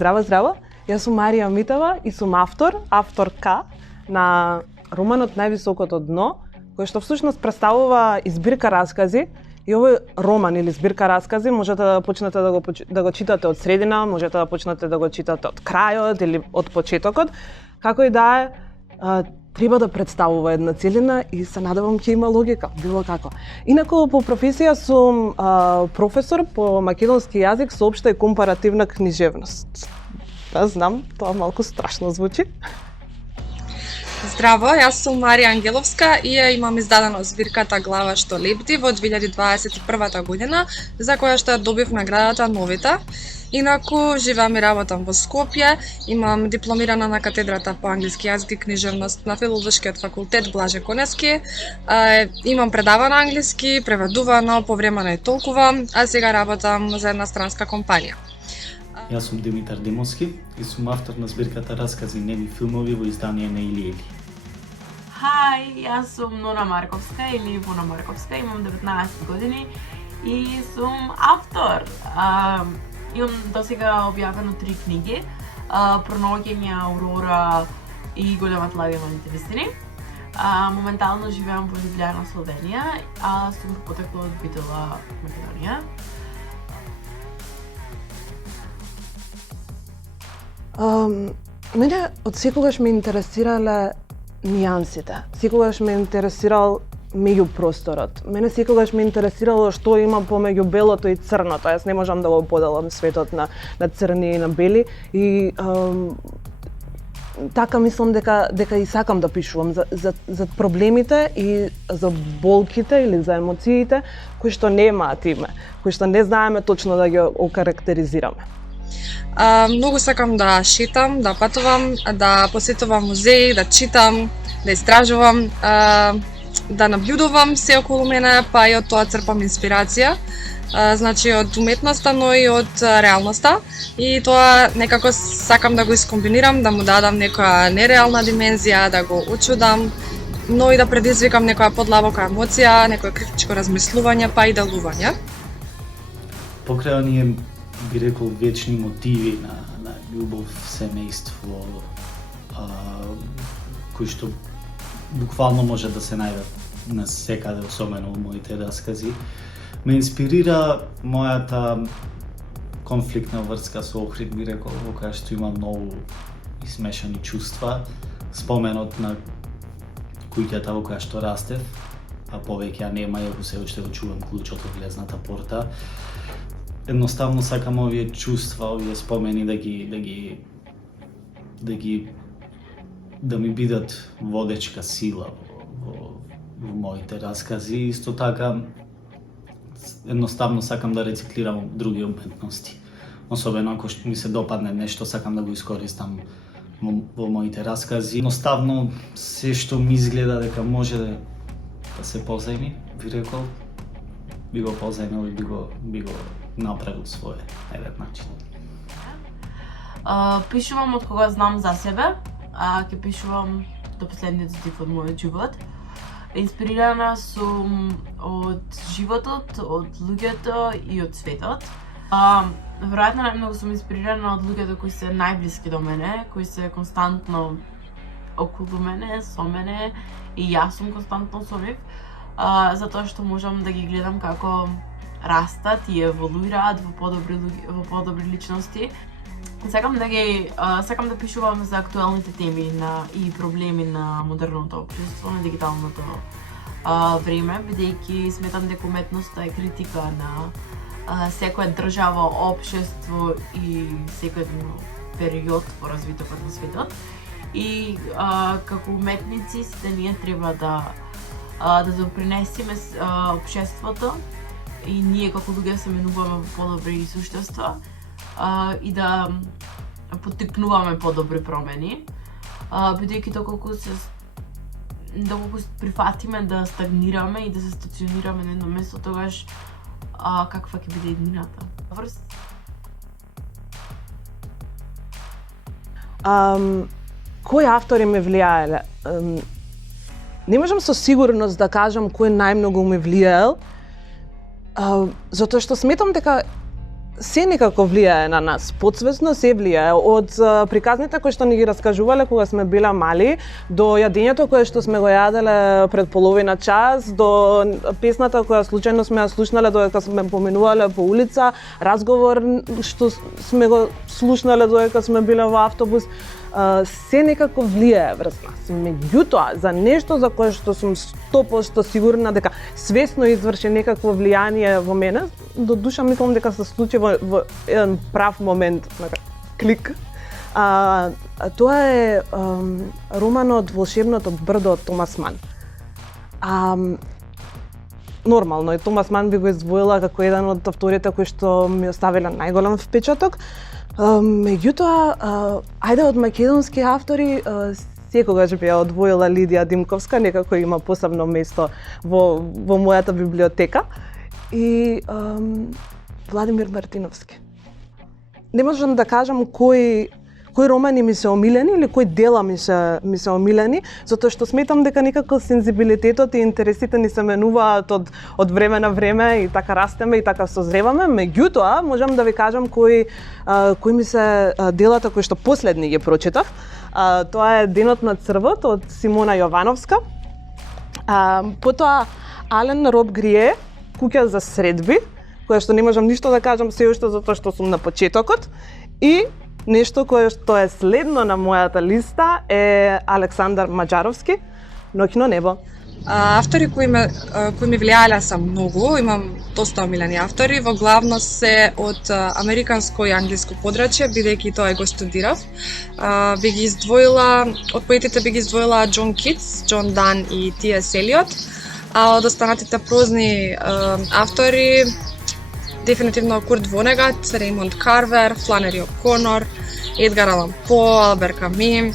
Здраво, здраво. Јас сум Марија Митева и сум авторка на романот Највисокото дно, кој што всушност представува избирка раскази. И овој роман или збирка раскази можете да почнете да го читате од средина, можете да почнете да го читате од крајот или од почетокот, како и да е, треба да представува една целина и се надевам ќе има логика, било како. Инаку по професија сум професор по македонски јазик со општа и компаративна книжевност. Да, знам, тоа малку страшно звучи. Здраво, јас сум Марија Ангеловска и ја имам издадено збирката Глава што лепти во 2021 година, за која што ја добив наградата Новита. Инаку живеам и работам во Скопје, имам дипломирана на катедрата по англиски јазик и книжевност на Филолошкиот факултет Блаже Коневски. Имам предавано англиски, преведувано, повремено и толкува, а сега работам за една странска компанија. Јас сум Димитар Демовски и сум автор на збирката Раскази, неми филмови во издание на Илиели. Хај, јас сум Нона Марковска или Ивона Марковска, имам 19 години и сум автор. Имам досега објавено 3 книги, Пронаоѓање, Аурора и Големата лагерните вистини. Моментално живеам во Ljubljana, Словенија, а сум потекло од Битола, Македонија. Мене од секогаш ме интересирале нијансите. Секогаш ме интересирал меѓупросторот. Мене секогаш ме интересирало што има помеѓу белото и црното. Јас не можам да го поделам светот на црни и на бели и така мислам дека и сакам да пишувам за проблемите и за болките или за емоциите кои што немаат име, кои што не знаеме точно да ги окарактеризираме. Многу сакам да шетам, да патувам, да посетувам музеи, да читам, да истражувам, да наблюдувам се околу мене, па и од тоа црпам инспирација. Значи од уметноста, но и од реалноста. И тоа некако сакам да го искомбинирам, да му дадам некоја нереална димензија, да го очудам, но и да предизвикам некоја подлабока емоција, некој критичко размислување, па и делување. Покрај оние би рекол вечни мотиви на љубов, семејство, кои што буквално може да се најдат на секаде, особено во моите раскази, ме инспирира мојата конфликтна врска со Охрид, би рекол, во која што има многу смешани чувства, споменот на куќата во која што растев, а повеќе ја нема, иако се уште го чувам клучот од влезната порта. Едноставно сакам овие чувства, овие спомени да ми бидат водечка сила во моите раскази. Исто така, едноставно сакам да рециклирам други уметности. Особено ако ми се допадне нешто, сакам да го искористам во моите раскази. Едноставно, се што ми изгледа дека може да се позајми, би рекол, би го позајмил и би го направил своје на еден начин. Пишувам од кога знам за себе, ќе пишувам до последниот див од мојот живот. Инспирирана сум од животот, од луѓето и од светот. Веројатно најмногу сум инспирирана од луѓето кои се најблиски до мене, кои се константно околу мене, со мене и јас сум константно со нив, затоа што можам да ги гледам како растат и еволуираат во подобри личности. Сакам да пишувам за актуелните теми и проблеми на модерното општество, на дигиталното време, бидејќи сметам дека уметноста е критика на секоја држава, општество и секој период во развитокот на светот. И како уметници сите ние треба да допринесеме општеството и ние како луѓе се менуваме во подобри суштества и да поттикнуваме подобри промени, бидејќи доколку прифатиме да стагнираме и да се стационираме на едно место, тогаш каква ќе биде иднината? Кои автори ме влијаеле? Не можам со сигурност да кажам кој најмногу ме влијаел, затоа што сметам дека се некако влијае на нас, подсвесно се влијае од приказните кои што ни ги раскажувале кога сме биле мали, до јадењето кое што сме го јаделе пред половина час, до песната која случајно сме ја слушнале додека сме поминувале по улица, разговор што сме го слушнале додека сме биле во автобус, се некако влијае врз нас. Меѓутоа, за нешто за кое што сум 100% сигурна дека свесно изврши некакво влијание во мене, до душа мислам дека се случи во еден прав момент, клик. Тоа е романот Волшебното брдо од Томас Ман. Нормално, и Томас Ман би го издвоила како еден од авторите кои што ми оставиле најголем впечаток. Меѓутоа, ајде од македонски автори, секогаш би ја одвоила Лидија Димковска, некако има посебно место во мојата библиотека. И Владимир Мартиновски. Не можам да кажам кои романи ми се омилени или кои дела ми се омилени, затоа што сметам дека некако сензибилитетот и интересите ни се менуваат од време на време и така растеме и така созреваме. Меѓутоа, можам да ви кажам кои ми се делата кои што последни ги прочитав. Тоа е Денот на црвот од Симона Јовановска. Потоа Ален Роб Грие, Куќа за средби, која што не можам ништо да кажам се уште затоа што сум на почетокот. И нешто кое што е следно на мојата листа е Александар Маџаровски, Ноќно небо. Автори кои ми влијале се многу, имам доста омилени автори, во главно се од американско и англиско подрачје, бидејќи тоа го студирав. Би ги издвоила, од поетите би ги издвоила Џон Китс, Џон Дан и Т.С. Елиот, а од останатите прозни автори дефинитивно Курт Вонегат, Реймонд Карвер, Фланери О'Конор, Едгар Алан По, Албер Ками.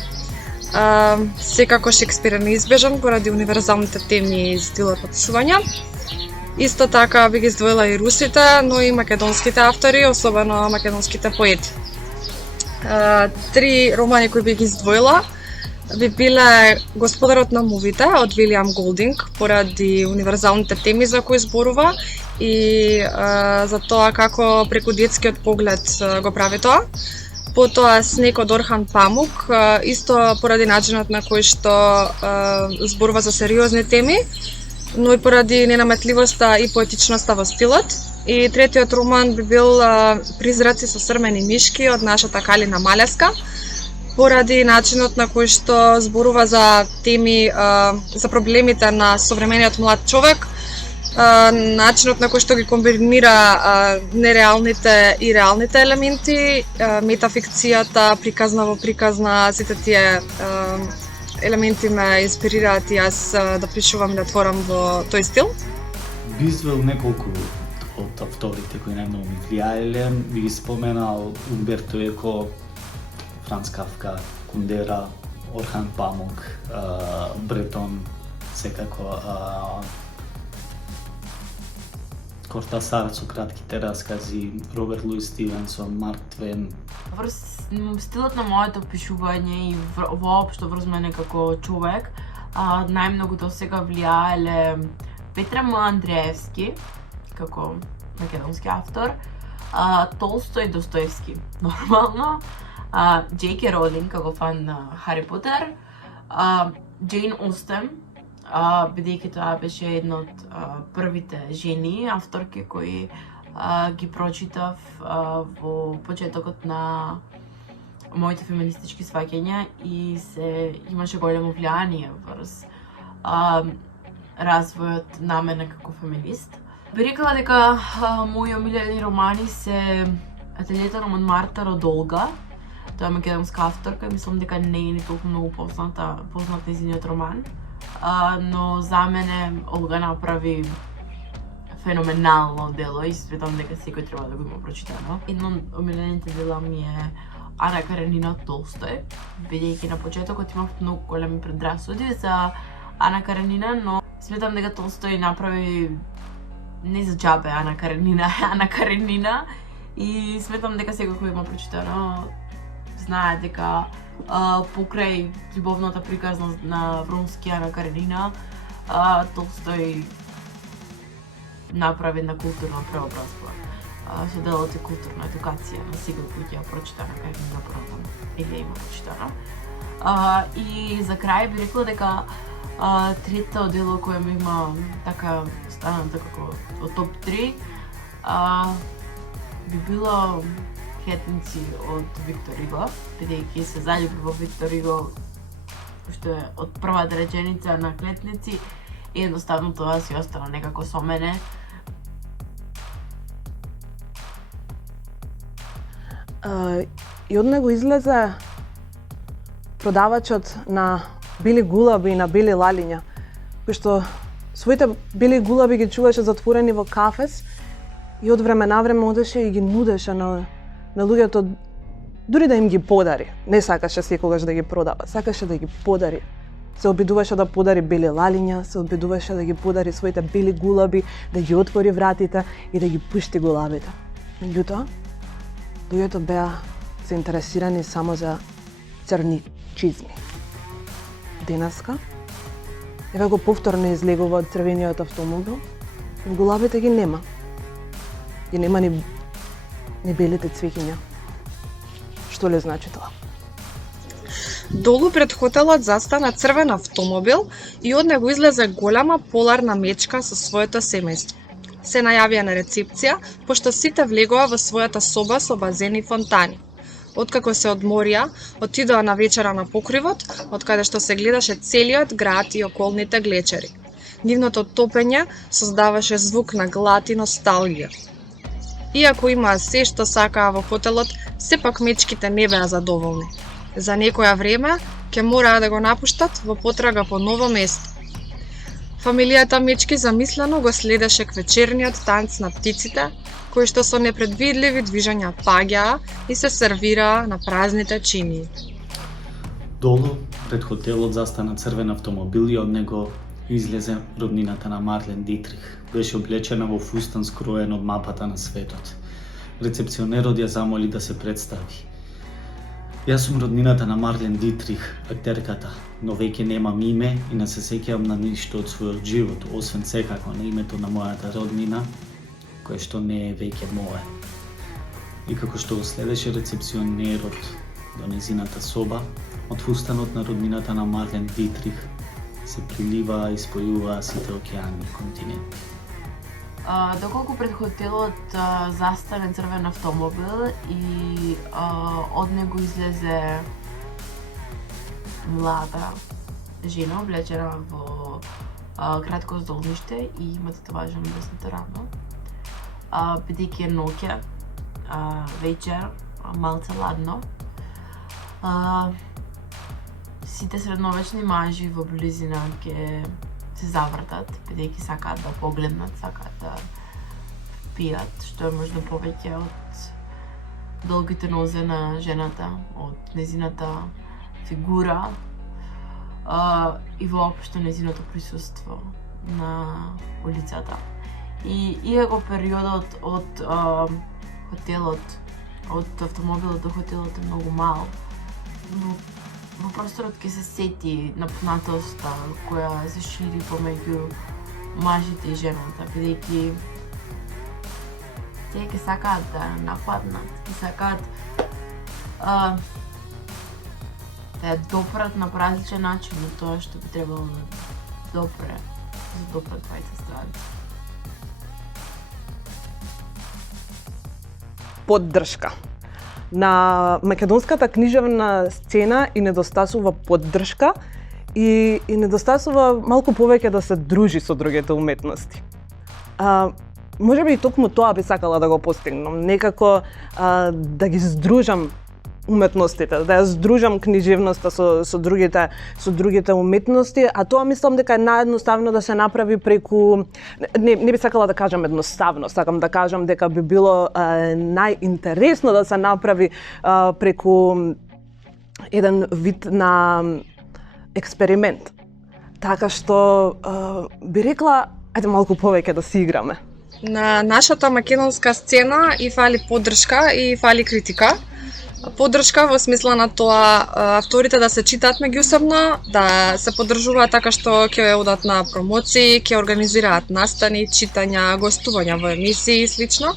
Секако Шекспир е неизбежан поради универзалните теми и стилот на пишување. Исто така би ги издвоила и русите, но и македонските автори, особено македонските поети. Три романи кои би ги издвоила би биле Господарот на мувите од Вилијам Голдинг, поради универзалните теми за кои зборува и за тоа како преку детскиот поглед го прави тоа. Потоа Снег од Орхан Памук, исто поради начинот на кој што зборува за сериозни теми, но и поради ненаметливоста и поетичноста во стилот. И третиот роман би бил Призраци со срмени мишки од нашата Калина Малеска, поради начинот на кој што зборува за теми, за проблемите на современиот млад човек, начинот на кој што ги комбинира нереалните и реалните елементи, метафикцијата, приказна во приказна, сите тие елементи ме инспирираат и јас да пишувам и да творам во тој стил. Би издвоил неколку од авторите кои најмногу ми влијаеле, би ги споменал Умберто Еко, Франц Кафка, Кундера, Орхан Памук, Бретон, секако Кортасар со кратките раскази, Роберт Луис Стивенсон, Марк Твен. Врз стилот на моето пишување и воопшто врз мене како човек, најмногу до сега влијаеле Петра М. Андреевски, како македонски автор, Толстој Достоевски, нормално, J.K. Ролинг како фан на Хари Потер, Джейн Остен, бидејќи тоа беше една од првите жени авторки кои ги прочитав во почетокот на моите феминистички сваќања и имаше големо влијание врз развојот на мене како феминист. Би рекла дека мои омилени романи се Ателието на Монмартар од Олга. Тоа е македонска авторка, мислам дека не е ни толку многу познат нејзиниот роман. Но за мене Олга направи феноменално дело и сметам дека секој треба да го има прочитано. Едно од омилените дела ми е Ана Каренина од Толстој, бидејќи на почетокот имав многу големи предрасуди за Ана Каренина, но сметам дека Толстој направи не за џабе Ана Каренина и сметам дека секој кој има прочитано знае дека покрај љубовната приказна на Вронски Ана Каренина, Толстој направи една културна преобразба. со делот и културна едукација на сега кој ќе ја прочитана кај книга продам или има прочитана. И за крај би рекла дека трето дело кое ми има така станата како од топ 3 би било Хетници од Виктор Иго, бидејќи се заљубив во Виктор Иго, што е од првата реченица на Клетници и едноставно тоа си остана некако со мене. И од него излезе продавачот на бели гулаби и на бели лалиња, кој што своите бели гулаби ги чуваше затворени во кафес и од време на време одеше и ги нудеше на луѓето, дури да им ги подари. Не сакаше секогаш да ги продава, сакаше да ги подари. Се обидуваше да подари бели лалиња, се обидуваше да ги подари своите бели гулаби, да ги отвори вратите и да ги пушти гулабите. Меѓутоа, луѓето беа заинтересирани само за црни чизми. Денеска, еве го повторно излегува од црвениот автомобил, гулабите ги нема. И нема ни белите цвеќиња. Што ли значи тоа? Долу пред хотелот застана црвен автомобил и од него излезе голема поларна мечка со своето семејство. Се најавија на рецепција, пошто сите влегоа во својата соба со базен и фонтани. Откако се одморија, отидоа на вечера на покривот, од каде што се гледаше целиот град и околните глечери. Нивното топење создаваше звук на глад и носталгија. Иако имаа се што сакаа во хотелот, сепак мечките не беа задоволни. За некоја време ќе мораа да го напуштат во потрага по ново место. Фамилијата Мечки замислено го следеше вечерниот танц на птиците, кои што со непредвидливи движења паѓаа и се сервираа на празните чинии. Долу пред хотелот застана црвен автомобил и од него излезе роднината на Марлен Дитрих. Беше облечена во фустан скроен од мапата на светот. Рецепционерот ја замоли да се представи. Јас сум роднината на Марлен Дитрих, актерката, но веќе немам име и не се сеќавам на ништо од својот живот, освен секако на името на мојата роднина, кое што не е веќе мое. И како што го следеше рецепционерот до незината соба, од фустанот на роднината на Марлен Дитрих се приливаа и спојуваа сите океани и континенти. Доколку пред хотелот застане црвен автомобил и од него излезе млада жена облечена во кратко здолниште и има татуажа на десната рана. Бидејќи е ноќе, вечер, малце ладно, сите средновечни мажи во близина ќе се завртат, бидејќи сакаат да погледнат, сакаат да пијат, што е можно повеќе од долгите нозе на жената, од незината фигура и воопшто незиното присуство на улицата. И иако периодот од хотелот, од автомобилот до хотелот е многу мал, но во просторот ќе се сети напнатоста која се шири помеѓу мажите и жената, бидејќи тие ќе сакаат да нападнат, ќе сакаат да ја допрат на различен начин на тоа што би требало да допрат двајца страни. Поддршка. На македонската книжевна сцена и недостасува поддршка и недостасува малку повеќе да се дружи со другите уметности. Можеби и токму тоа би сакала да го постигнам, некако да ги здружам уметностите, да ја здружам книжевноста со другите уметности, а тоа мислам дека е наједноставно да се направи преку не би сакала да кажам едноставно, сакам да кажам дека би било најинтересно да се направи преку еден вид на експеримент. Така што би рекла, ајде малку повеќе да си играме. На нашата македонска сцена и фали поддршка и фали критика. Поддршка во смисла на тоа авторите да се читаат меѓусебно, да се поддржуваат така што ќе одат на промоции, ќе организираат настани, читања, гостувања во емисии и слично.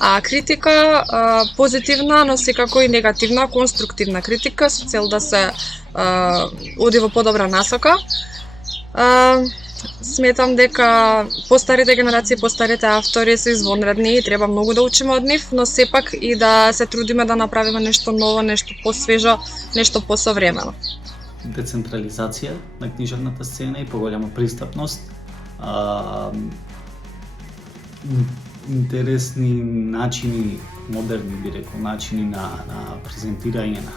А критика позитивна, но секако и негативна, конструктивна критика со цел да се оди во подобра насока. Сметам дека постарите генерации, постарите автори се извонредни и треба многу да учиме од нив, но сепак и да се трудиме да направиме нешто ново, нешто посвежо, нешто посовремено. Децентрализација на книжевната сцена и поголема пристапност. Интересни начини, модерни би рекол, начини на презентирање на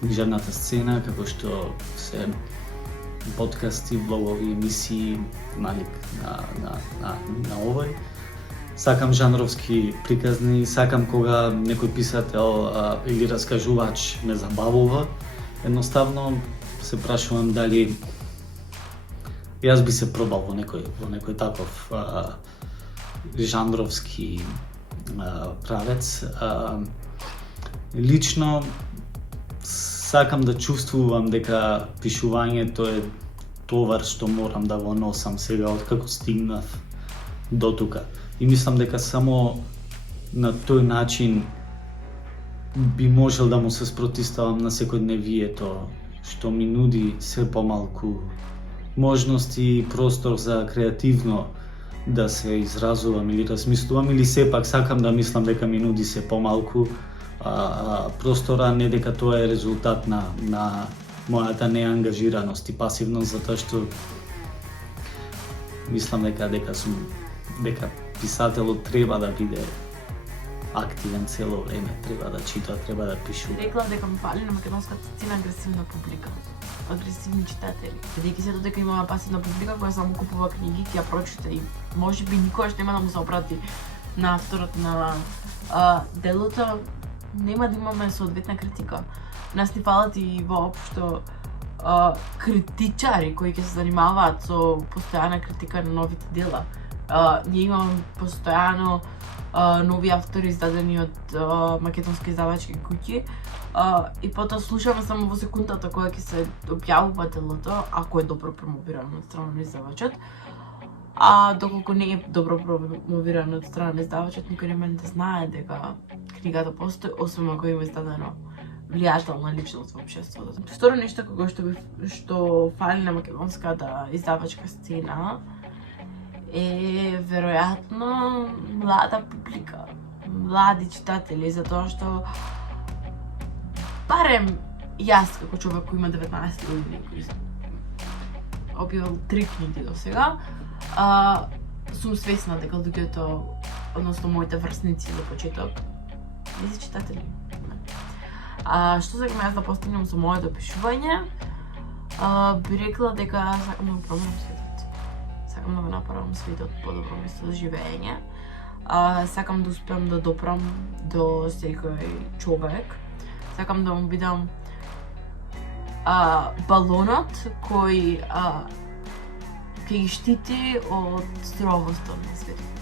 книжевната сцена, како што се подкасти, блогови, емисии, налик на овој. Сакам жанровски приказни, сакам кога некој писател или раскажувач ме забавува. Едноставно се прашувам дали јас би се пробал во некој таков жанровски правец. Лично сакам да чувствувам дека пишувањето е товар што морам да го носам сега откако стигнав до тука. И мислам дека само на тој начин би можел да му се спротиставам на секојдневието што ми нуди се помалку можности и простор за креативно да се изразувам или размислувам, или сепак сакам да мислам дека ми нуди се помалку простора, не дека тоа е резултат на мојата неангажираност и пасивност, затоа што мислам дека писателот треба да биде активен цело време, треба да чита, треба да пишува. Рекла дека му фали на македонската сцена агресивна публика, агресивни читатели. Бидејќи се додека имаме пасивна публика која само купува книги, ќе ја прочита и можеби никогаш нема да му се обрати на авторот на делото, нема да имаме соодветна критика. Нас ни фалат и воопшто критичари кои ќе се занимаваат со постојана критика на новите дела. Ние имаме постојано нови автори издадени од македонски издавачки куќи и потоа слушаме само во секундата кога ќе се објавува делото, ако е добро промовирано од страна на издавачот. Доколку не е добро промовирано од страна на издавачот, никој нема да знае дека книгата постои, освен ако има издадено влијателна личност во општеството. Второ нешто кога што фали на македонската издавачка сцена е веројатно млада публика, млади читатели, затоа што барем јас како човек кој има 19 години, кој објавил 3 книги до сега, сум свесна дека луѓето, односно моите врсници за почеток, не се читатели. Што сакам јас да постигнам со моето пишување? Би рекла дека сакам да го променам светот. Сакам да го направам светот подобро место за живење. Сакам да успеам да допрам до секој човек. Сакам да му бидам балонот кој ќе ги штити од суровоста на светот.